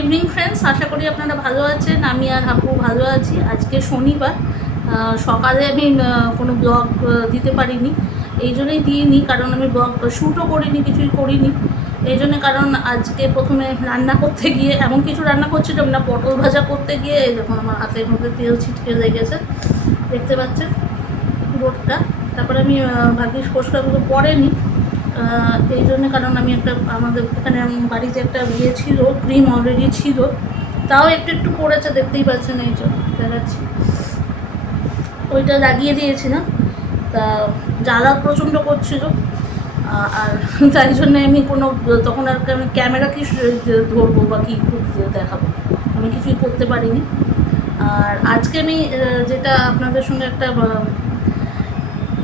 Evening friends, আশা করি আপনারা ভালো আছেন। আমি আর হাপু ভালো আছি। আজকে শনিবার সকালে আমি কোনো ব্লগ দিতে পারিনি, এই জন্যই দিইনি, কারণ আমি ব্লগ শ্যুটও করিনি, কিছুই করিনি এই জন্যে। কারণ আজকে প্রথমে রান্না করতে গিয়ে এমন কিছু রান্না করছিলাম না, পটল ভাজা করতে গিয়ে এই দেখুন আমার হাতের মধ্যে তেল ছিটকে লেগেছে, দেখতে পাচ্ছেন বোর্ডটা। তারপরে আমি ভাগ্যিস পরিষ্কারগুলো পরেনি এই জন্যে, কারণ আমি আমাদের এখানে বাড়িতে একটা ইয়ে ছিল, ক্রিম অলরেডি ছিল, তাও একটু একটু পড়েছে, দেখতেই পাচ্ছেন, এই জন্য দেখাচ্ছি, ওইটা লাগিয়ে দিয়েছিলাম। তা জ্বালা প্রচণ্ড করছিল, আর তাই জন্যে আমি তখন আর আমি ক্যামেরা কি ধরবো বা কী দেখাবো, আমি কিছুই করতে পারিনি। আর আজকে আমি যেটা আপনাদের সঙ্গে একটা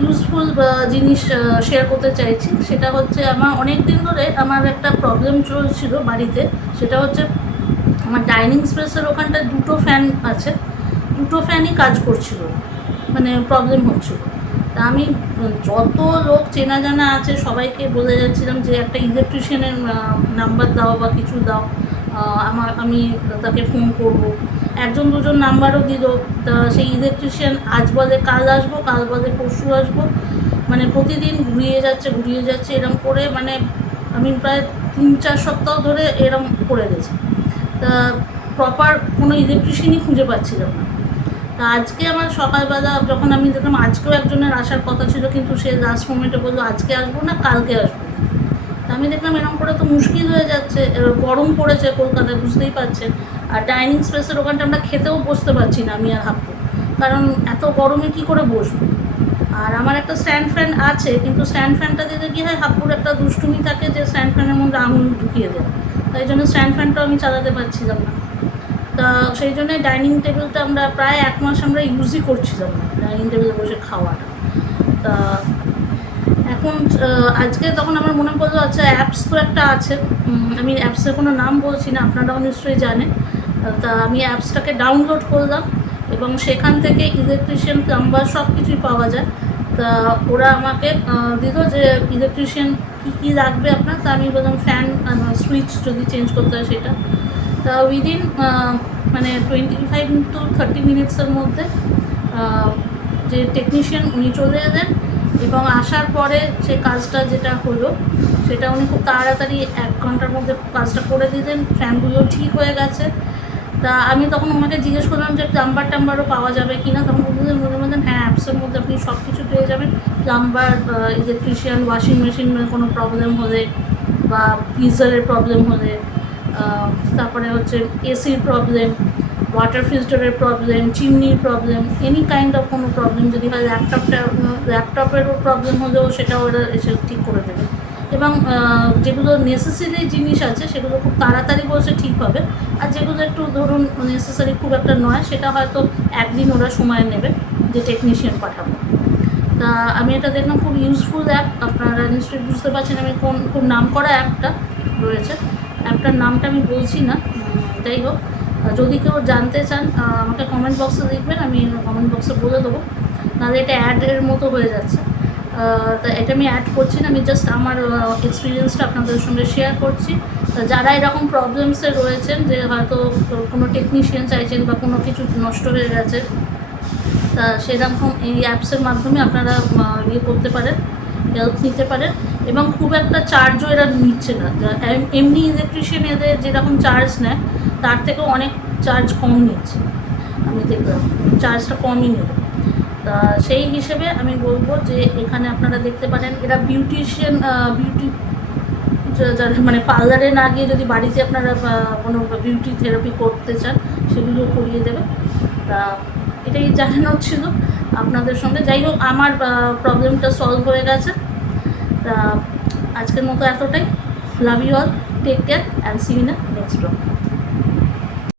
ইউজফুল জিনিস শেয়ার করতে চাইছি, সেটা হচ্ছে আমার অনেক দিন ধরে আমার একটা প্রবলেম চলছিল বাড়িতে। সেটা হচ্ছে আমার ডাইনিং স্পেসের ওখানটায় দুটো ফ্যান আছে, দুটো ফ্যানই কাজ করছিল, মানে প্রবলেম হচ্ছিল। তা আমি যত লোক চেনা জানা আছে সবাইকে বলে যাচ্ছিলাম যে একটা ইলেকট্রিশিয়ানের নাম্বার দাও বা কিছু দাও, আমি তাকে ফোন করব। একজন দুজন নাম্বারও দিল। তা সেই ইলেকট্রিশিয়ান আজ বলে কাল আসবো, কাল বলে পরশু আসবো, মানে প্রতিদিন ঘুরিয়ে যাচ্ছে এরকম করে, মানে আমি প্রায় 3-4 সপ্তাহ ধরে এরকম করে গেছি। তা প্রপার কোনো ইলেকট্রিশিয়ানই খুঁজে পাচ্ছিলাম না। তা আজকে আমার সকালবেলা যখন আমি দেখলাম আজকেও একজনের আসার কথা ছিল, কিন্তু সে লাস্ট মোমেন্টে বললো আজকে আসবো না, কালকে আসবো। তা আমি দেখলাম এরকম করে তো মুশকিল হয়ে যাচ্ছে, গরম পড়েছে কলকাতায়, বুঝতেই পারছেন। আর ডাইনিং স্পেসের ওখানটা আমরা খেতেও বসতে পারছি না, আমি আর হাঁপবো, কারণ এত গরমে কি করে বসবো। আর আমার একটা স্ট্যান্ড ফ্যান আছে, কিন্তু স্ট্যান্ড ফ্যানটা দিতে কী হয়, হাঁপুর একটা দুষ্টুমি থাকে যে স্ট্যান্ড ফ্যানের মধ্যে আঙুল ঢুকিয়ে দেয়, তাই জন্য স্ট্যান্ড ফ্যানটাও আমি চালাতে পারছিলাম না। তা সেই জন্যে ডাইনিং টেবিলটা আমরা প্রায় 1 মাস আমরা ইউজই করছিলাম না, ডাইনিং টেবিলে বসে খাওয়াটা। তা এখন আজকে তখন আমার মনে পড়লো, আচ্ছা অ্যাপস তো একটা আছে, আমি অ্যাপসের কোনো নাম বলছি না, আপনারাও নিশ্চয়ই জানেন। তা আমি অ্যাপসটাকে ডাউনলোড করলাম এবং সেখান থেকে ইলেকট্রিশিয়ান, প্লাম্বার সব কিছুই পাওয়া যায়। তা ওরা আমাকে দিল যে ইলেকট্রিশিয়ান কী লাগবে আপনার। তা আমি বললাম ফ্যান সুইচ যদি চেঞ্জ করতে হয় সেটা। তা উইদিন মানে 25 to 30 মিনিটসের মধ্যে যে টেকনিশিয়ান উনি চলে এলেন, এবং আসার পরে সে কাজটা যেটা হলো সেটা উনি খুব তাড়াতাড়ি 1 ঘন্টার মধ্যে কাজটা করে দিলেন, ফ্যানগুলো ঠিক হয়ে গেছে। তা আমি তখন ওনাকে জিজ্ঞেস করলাম যে প্লাম্বারও পাওয়া যাবে কি না। তখন বললেন হ্যাঁ, অ্যাপসের মধ্যে আপনি সব কিছু পেয়ে যাবেন, প্লাম্বার, ইলেকট্রিশিয়ান, ওয়াশিং মেশিনের কোনো প্রবলেম হলে বা গিজারের প্রবলেম হলে, তারপরে হচ্ছে এসির প্রবলেম, ওয়াটার ফিল্টারের প্রবলেম, চিমনির প্রবলেম, এনি কাইন্ড অফ কোনো প্রবলেম যদি হয়, ল্যাপটপেরও প্রবলেম হলেও সেটাও ওরা এসে ঠিক করে দেবে। এবং যেগুলো নেসেসারি জিনিস আছে সেগুলো খুব তাড়াতাড়ি বসে ঠিক হবে, আর যেগুলো একটু ধরুন নেসেসারি খুব একটা নয়, সেটা হয়তো একদিন ওরা সময় নেবে যে টেকনিশিয়ান পাঠাবো। তা আমি এটা দেখলাম খুব ইউজফুল অ্যাপ, আপনারা নিশ্চয়ই বুঝতে পারছেন আমি খুব নাম করা অ্যাপটা রয়েছে। অ্যাপটার নামটা আমি বলছি না, যাই হোক, যদি কেউ জানতে চান আমাকে কমেন্ট বক্সে লিখবেন, আমি কমেন্ট বক্সে বলে দেবো, নাহলে এটা অ্যাডের মতো হয়ে যাচ্ছে। তা এটা আমি অ্যাড করছি না, আমি জাস্ট আমার এক্সপিরিয়েন্সটা আপনাদের সঙ্গে শেয়ার করছি। যারা এরকম প্রবলেমসে রয়েছেন, যে হয়তো কোনো টেকনিশিয়ান চাইছেন বা কোনো কিছু নষ্ট হয়ে গেছে, তা সেরকম এই অ্যাপসের মাধ্যমে আপনারা ইয়ে করতে পারেন, হেল্প নিতে পারেন। এবং খুব একটা চার্জও এরা নিচ্ছে না, এমনি ইলেকট্রিশিয়ান এদের যেরকম চার্জ নেয় তার থেকেও অনেক চার্জ কম নিচ্ছে, আমি দেখলাম চার্জটা কমই নেবে। তা সেই হিসেবে আমি বলবো যে এখানে আপনারা দেখতে পারেন, এরা বিউটি যারা মানে পার্লারে না গিয়ে যদি বাড়িতে আপনারা কোনো বিউটি থেরাপি করতে চান সেগুলো করিয়ে দেবে। তা এটাই জানানো ছিল আপনাদের সঙ্গে। যাই হোক, আমার প্রবলেমটা সলভ হয়ে গেছে। তা আজকের মতো এতটাই। Love you all, take care and see you in the next blog.